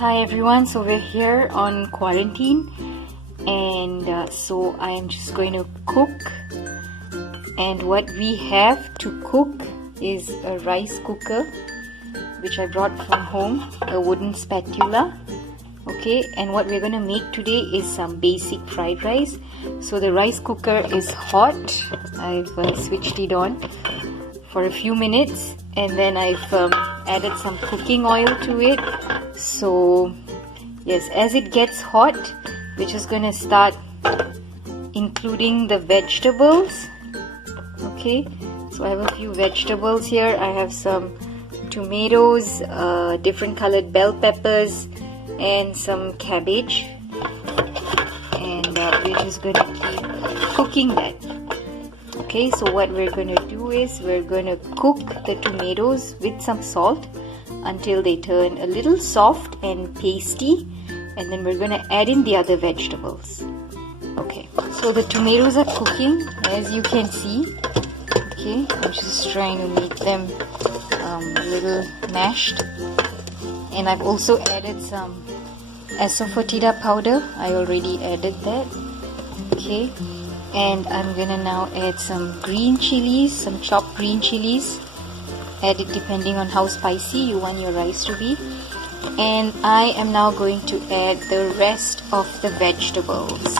Hi everyone, so we're here on quarantine and so I am just going to cook, and what we have to cook is a rice cooker which I brought from home, a wooden spatula. Okay, and what we're going to make today is some basic fried rice. So the rice cooker is hot. I've switched it on for a few minutes and then I've added some cooking oil to it. So yes, as it gets hot, we're just going to start including the vegetables. Okay, so I have a few vegetables here. I have some tomatoes, different colored bell peppers, and some cabbage, and we're just going to keep cooking that. Okay, so what we're going to do is we're going to cook the tomatoes with some salt until they turn a little soft and pasty, and then we're going to add in the other vegetables. Okay, so the tomatoes are cooking, as you can see. Okay, I'm just trying to make them a little mashed, and I've also added some asafoetida powder. I already added that. Okay, and I'm gonna now add some green chilies, some chopped green chilies. Add it depending on how spicy you want your rice to be. And I am now going to add the rest of the vegetables.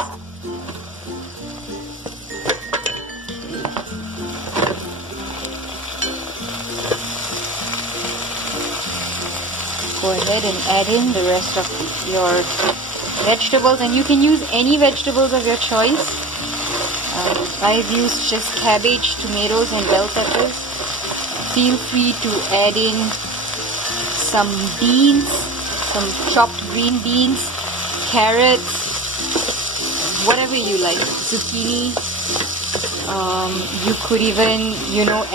Go ahead and add in the rest of your vegetables, and you can use any vegetables of your choice. I've used just cabbage, tomatoes and bell peppers. Feel free to add in some beans, some chopped green beans, carrots, whatever you like, zucchini. You could even,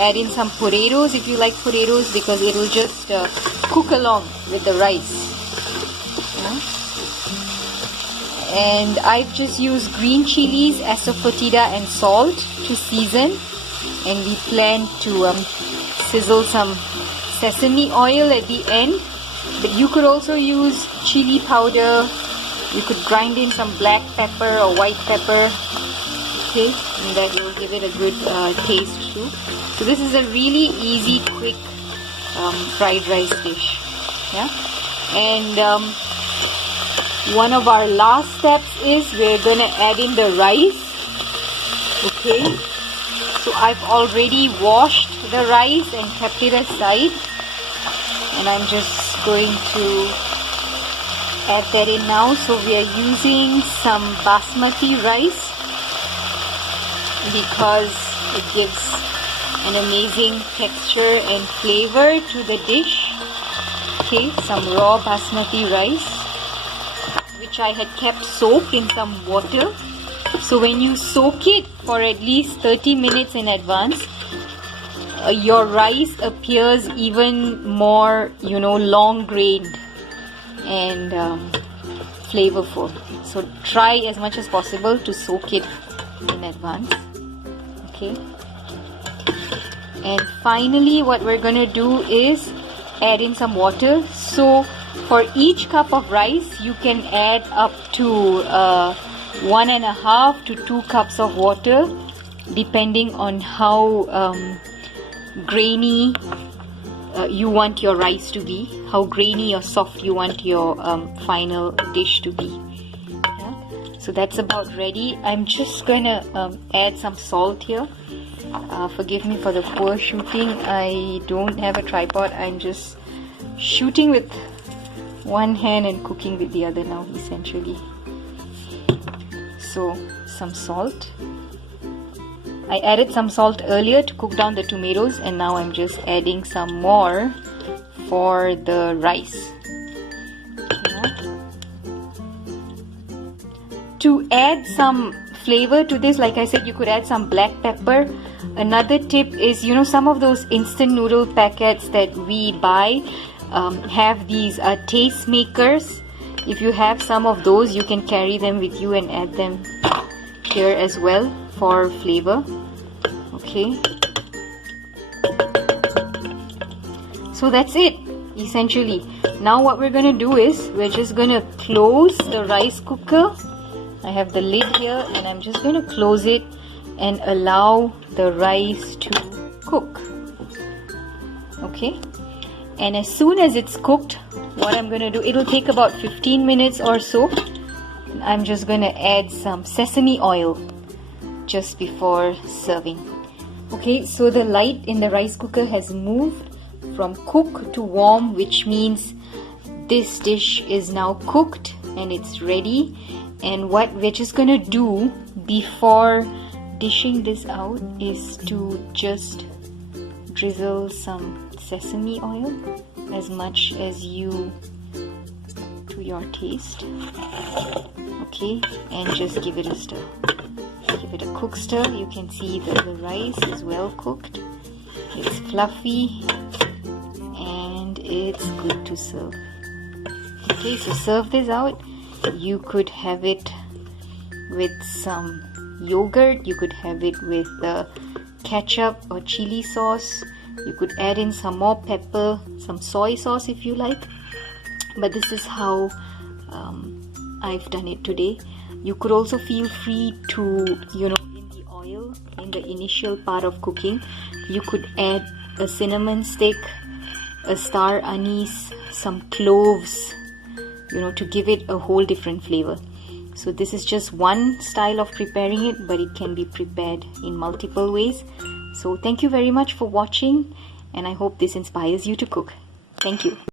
add in some potatoes if you like potatoes, because it will just cook along with the rice. And I've just used green chilies, asafoetida and salt to season, and we plan to sizzle some sesame oil at the end. But you could also use chili powder. You could grind in some black pepper or white pepper. Okay, and that will give it a good taste too. So this is a really easy, quick fried rice dish. Yeah, and one of our last steps is we're gonna add in the rice. Okay, so I've already washed the rice and kept it aside, and I'm just going to add that in now. So we are using some basmati rice because it gives an amazing texture and flavor to the dish. Okay, some raw basmati rice which I had kept soaked in some water. So when you soak it for at least 30 minutes in advance, your rice appears even more, long grained and flavorful. So try as much as possible to soak it in advance. Okay. And finally, what we're going to do is add in some water. So for each cup of rice, you can add up to 1.5 to 2 cups of water, depending on how grainy you want your rice to be, how grainy or soft you want your final dish to be. Yeah? So that's about ready. I'm just gonna add some salt here. Forgive me for the poor shooting. I don't have a tripod. I'm just shooting with one hand and cooking with the other now, essentially. So some salt. I added some salt earlier to cook down the tomatoes, and now I'm just adding some more for the rice. Yeah. To add some flavor to this, like I said, you could add some black pepper. Another tip is, some of those instant noodle packets that we buy have these taste makers. If you have some of those, you can carry them with you and add them here as well for flavor. Okay, so that's it. essentially. Now what we're gonna do is we're just gonna close the rice cooker. I have the lid here and I'm just gonna close it and allow the rice to cook. Okay, and as soon as it's cooked, what I'm gonna do, it'll take about 15 minutes or so. I'm just gonna add some sesame oil just before serving. Okay, so the light in the rice cooker has moved from cook to warm, which means this dish is now cooked and it's ready. And what we're just gonna do before dishing this out is to just drizzle some sesame oil, as much as you to your taste. Okay, and just give it a stir. Give it a cook stir. You can see that the rice is well cooked. It's fluffy and it's good to serve. Okay, so serve this out. You could have it with some yogurt. You could have it with ketchup or chili sauce. You could add in some more pepper, some soy sauce if you like. But this is how I've done it today. You could also feel free to, in the oil, in the initial part of cooking, you could add a cinnamon stick, a star anise, some cloves, to give it a whole different flavor. So this is just one style of preparing it, but it can be prepared in multiple ways. So thank you very much for watching, and I hope this inspires you to cook. Thank you.